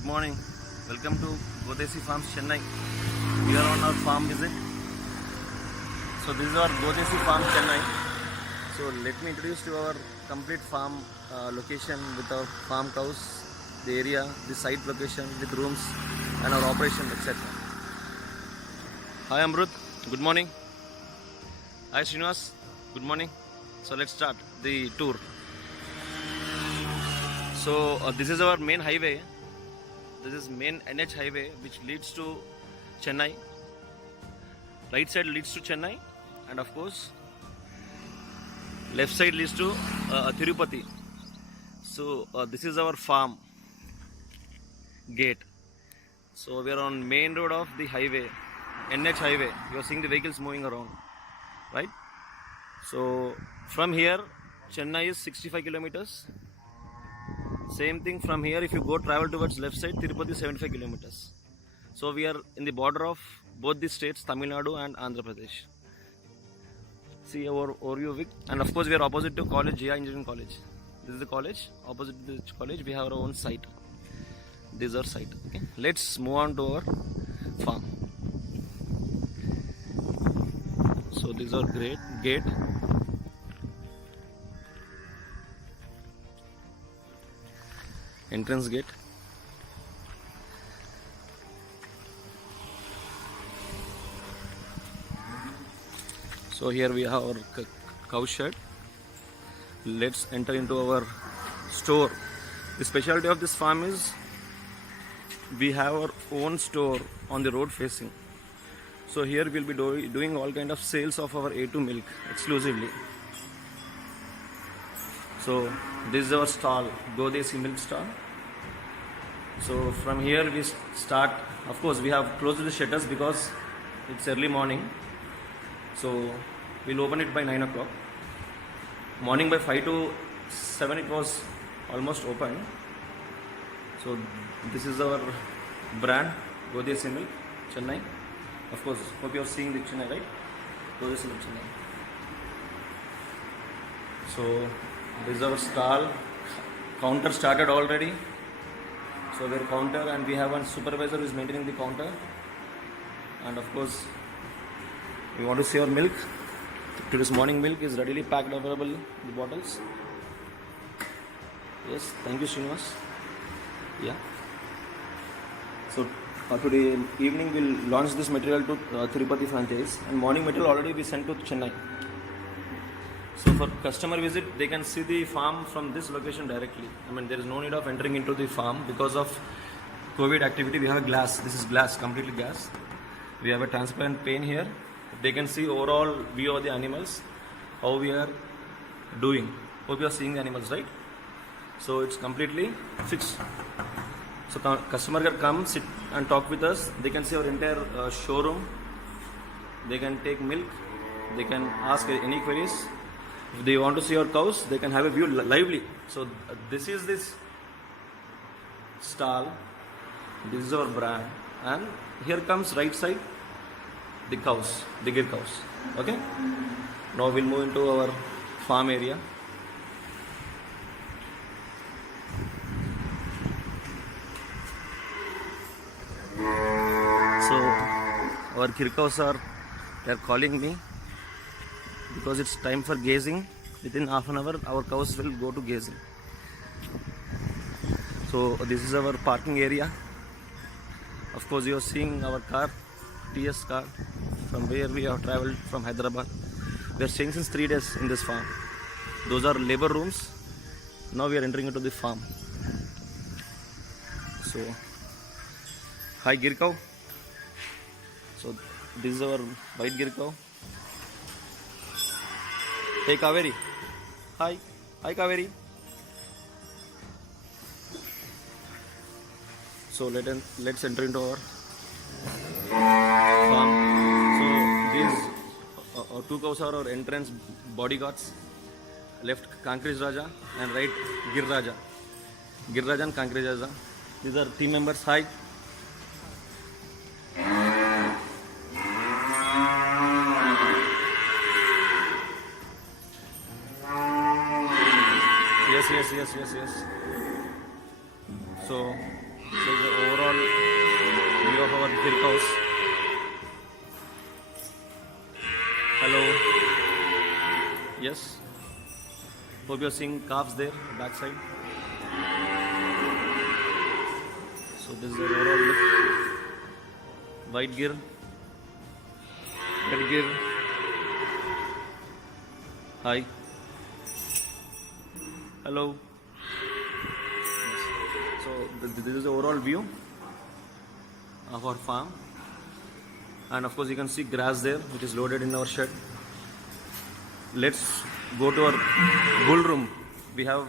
Good morning. Welcome to Godesi Farms, Chennai. We are on our farm visit. So this is our Godesi Farm, Chennai. So let me introduce to our complete farm location with our farm cows, the area, the site location with rooms and our operation, etc. Hi Amrut, good morning. Hi Srinivas, good morning. So let's start the tour. So this is our main highway. This is main NH highway which leads to Chennai. Right side leads to Chennai, and of course left side leads to Tirupati. So this is our farm gate. So we are on main road of the highway, NH highway. You are seeing the vehicles moving around, right? So from here Chennai is 65 kilometers. Same thing from here, if you go travel towards left side, Tirupati 75 kilometers. So we are in the border of both the states, Tamil Nadu and Andhra Pradesh. See our overview of it. And of course we are opposite to college, GI Engineering College. This is the college. Opposite to the college we have our own site. This is our site. Okay. Let's move on to our farm. So this is our great gate. Entrance gate. So here we have our cow shed. Let's enter into our store. The specialty of this farm is we have our own store on the road facing. So here we'll be doing all kind of sales of our A2 milk exclusively. So this is our stall, Godesi milk stall. So from here we start. Of course we have closed the shutters because it's early morning. So we'll open it by 9 o'clock. Morning by 5 to 7 it was almost open. So this is our brand, Godesi milk, Chennai. Of course, hope you are seeing the Chennai, right? Godesi milk, Chennai. So this is our stall. Counter started already. So we are counter and we have one supervisor who is maintaining the counter. And of course, we want to see our milk. Today's morning milk is readily packed, available in the bottles. Yes, thank you, Srinivas. Yeah. So today evening we'll launch this material to Tirupati franchise, and morning material already we sent to Chennai. So for customer visit, they can see the farm from this location directly. I mean, there is no need of entering into the farm because of COVID activity. We have a glass. This is glass, completely glass. We have a transparent pane here. They can see overall view of the animals, how we are doing. Hope you are seeing the animals, right? So it's completely fixed. So customer can come, sit and talk with us. They can see our entire showroom. They can take milk. They can ask any queries. If they want to see our cows, they can have a view lively. So this is this stall. This is our brand. And here comes right side, the cows, bigger cows. Okay. Now we'll move into our farm area. So our kirkaus they are calling me because it's time for gazing. Within half an hour our cows will go to gazing. So this is our parking area. Of course you are seeing our car, TS car, from where we have travelled from Hyderabad. We are staying since 3 days in this farm. Those are labor rooms. Now we are entering into the farm. So hi Gir cow. So this is our white Gir cow. Hey Kaveri. Hi. Hi Kaveri. So let's enter into our farm. So these two cows are our entrance bodyguards. Left Kankrij Raja and right Gir Raja. Gir Raja and Kankrij Raja. These are team members. Hi. Yes. So So the overall view of our Girk house. Hello. Yes. Hope you're seeing calves there, backside. So this is the overall look. White Gir, red Gir. Hi. Hello. Yes. So this is the overall view of our farm, and of course you can see grass there, which is loaded in our shed. Let's go to our bull room. We have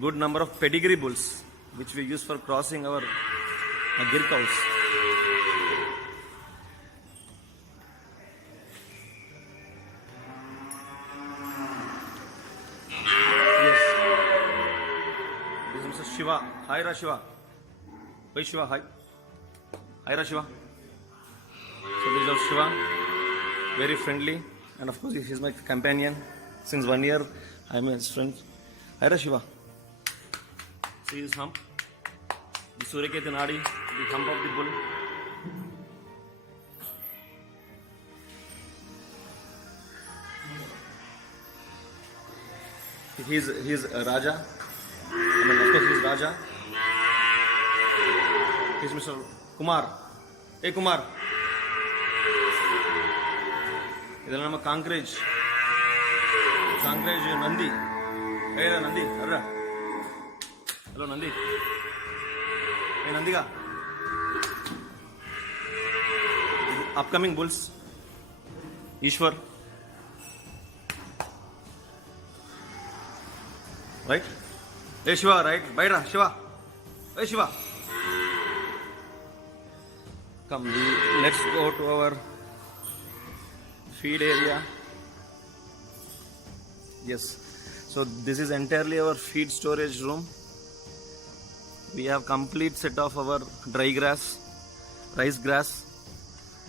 good number of pedigree bulls, which we use for crossing our Girk cows. Yes. This is Mr. Shiva. Hi, Shiva. Hi, Shiva. Hi. Hi, Shiva. So this is Shiva. Very friendly. And of course, he is my companion. Since 1 year, I am his friend. Hi, Shiva. See his hump. The Suryaketi Nadi, the hump of the bull. He is a Raja. I mean, of course, he is Raja. He is Mr. Kumar. Hey, Kumar. ಇದೆಲ್ಲ ನಮ್ಮ ಕಾಂಕ್ರೇಜ್ ನಂದಿ. ಏ Nandi ಅರ್ರ. Hello Nandi. ಏ ನಂದಿಗ. Upcoming bulls Eshwar, right. ಏ Shiva, right. ಬೈಡ್ರ ಶಿವ. ಏ Shiva. Come, let's go to our feed area. Yes, so this is entirely our feed storage room. We have complete set of our dry grass, rice grass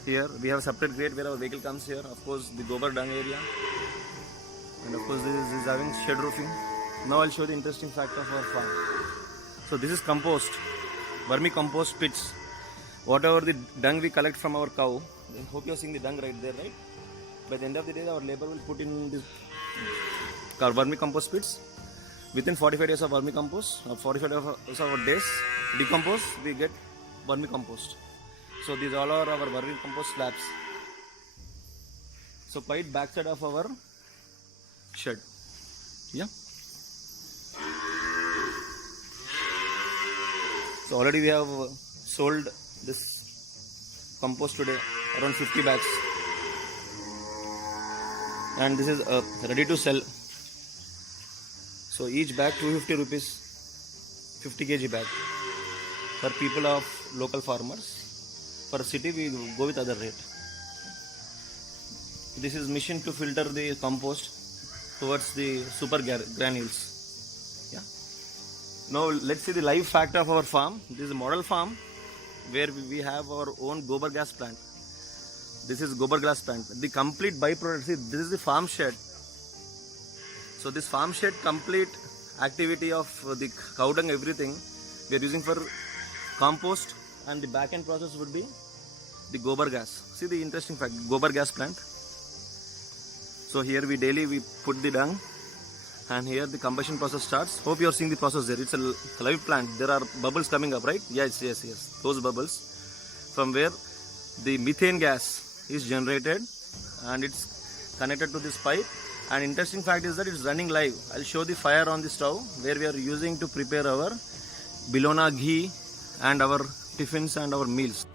here. We have separate grate where our vehicle comes here. Of course, the gobar dung area, and of course this is having shed roofing. Now I'll show the interesting fact of our farm. So this is compost, vermicompost pits. Whatever the dung we collect from our cow, I hope you're seeing the dung right there, right? By the end of the day, our labor will put in this vermicompost pits. Within 45 days of vermicompost, or 45 days of our days decompose, we get vermicompost. So these all are our vermicompost slabs. So quite backside of our shed. Yeah. So already we have sold this compost today, around 50 bags. And this is ready to sell. So each bag 250 rupees, 50 kg bag for people of local farmers. For city we go with other rate. This is machine to filter the compost towards the super granules. Yeah. Now let's see the live fact of our farm. This is a model farm where we have our own gobar gas plant. This is gobar gas plant. The complete byproduct, see, this is the farm shed. So this farm shed complete activity of the cow dung, everything we are using for compost, and the back end process would be the gobar gas. See the interesting fact, gobar gas plant. So here we daily put the dung, and here the combustion process starts. Hope you are seeing the process there. It's a live plant. There are bubbles coming up, right? Yes. Those bubbles from where the methane gas is generated, and it's connected to this pipe. And interesting fact is that it's running live. I'll show the fire on the stove where we are using to prepare our Bilona ghee and our tiffins and our meals.